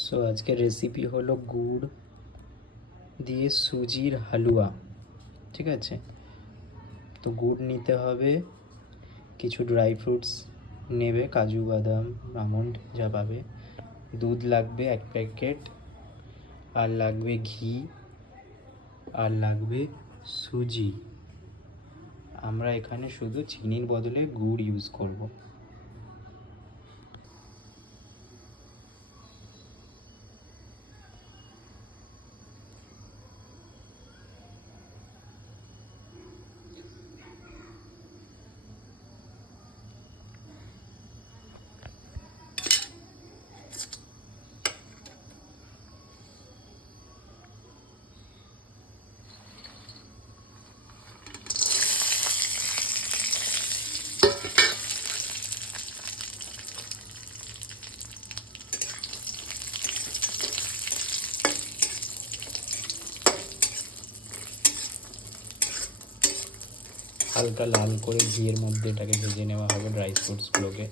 So আজকের recipe হলো গুড় দিয়ে সুজির হালুয়া। ঠিক আছে, তো গুড় নিতে হবে, কিছু ড্রাই ফ্রুটস নেবে, কাজু বাদাম আমন্ড যা পাবে, দুধ লাগবে 1 প্যাকেট, আর লাগবে ঘি, আর লাগবে সুজি। আমরা এখানে শুধু চিনির বদলে গুড় ইউজ করব। হালকা লাল করে ঘিয়ের মধ্যে এটাকে ভেজে নেওয়া হবে ড্রাই ফ্রুটসগুলোকে।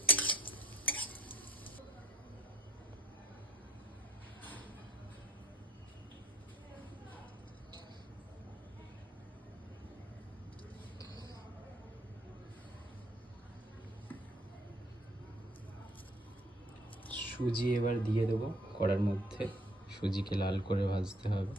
সুজি এবার দিয়ে দেবো কড়ার মধ্যে, সুজিকে লাল করে ভাজতে হবে।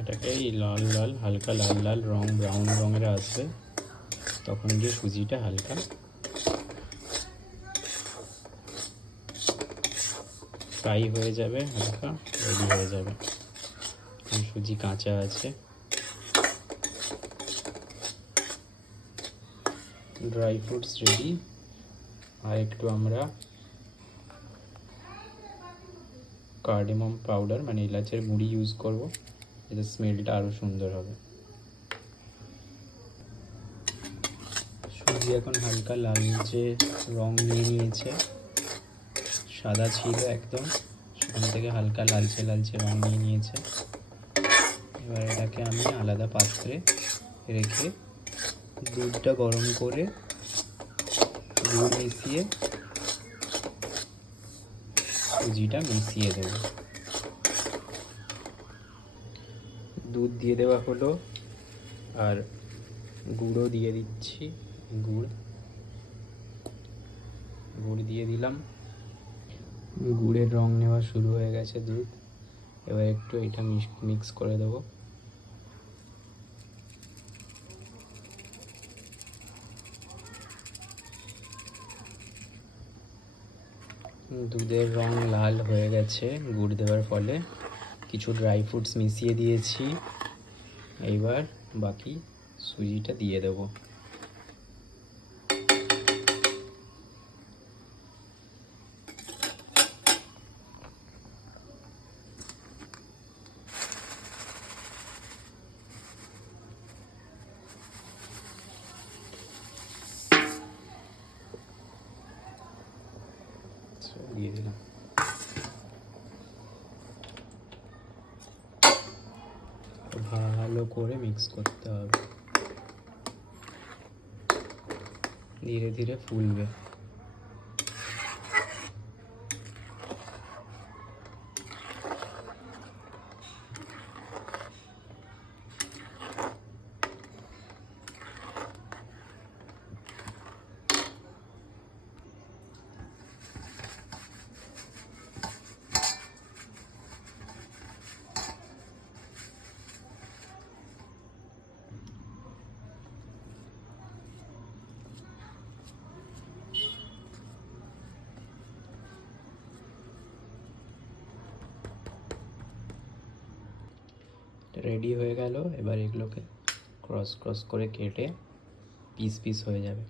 এটাকে লাল লাল, হালকা লাল লাল রং, ব্রাউন রঙের আসবে, তখন গিয়ে সুজিটা হালকা ফ্রাই হয়ে যাবে, হালকা রেডি হয়ে যাবে। সুজি কাঁচা আছে। Dry fruits ready. আর একটু আমরা কার্ডামম পাউডার মানে এলাচের গুঁড়ি ইউজ করব, এতে স্মেলটা আরও সুন্দর হবে। সুজি এখন হালকা লালচে রং নিয়ে নিয়েছে, সাদা ছিল একদম, সেখান থেকে হালকা লালচে লালচে রং নিয়ে নিয়েছে। এবার এটাকে আমি আলাদা পাত্রে রেখে দুধটা গরম করে গুড় মিশিয়ে সুজিটা মিশিয়ে দেবো। দুধ দিয়ে দেওয়া হলো, আর গুঁড়ো দিয়ে দিচ্ছি। গুড় দিয়ে দিলাম। গুড়ের রং নেওয়া শুরু হয়ে গেছে দুধ। এবার একটু এটা মিক্স করে দেবো। দুধের রং লাল হয়ে গেছে গুড় দেওয়ার ফলে। কিছু ড্রাই ফ্রুটস মিশিয়ে দিয়েছি। এইবার বাকি সুজিটা দিয়ে দেবো। দিয়ে দিলাম। ভালো করে মিক্স করতে হবে, ধীরে ধীরে ফুলবে। রেডি হয়ে গেল। এবার এগুলোকে ক্রস ক্রস করে কেটে পিস পিস হয়ে যাবে।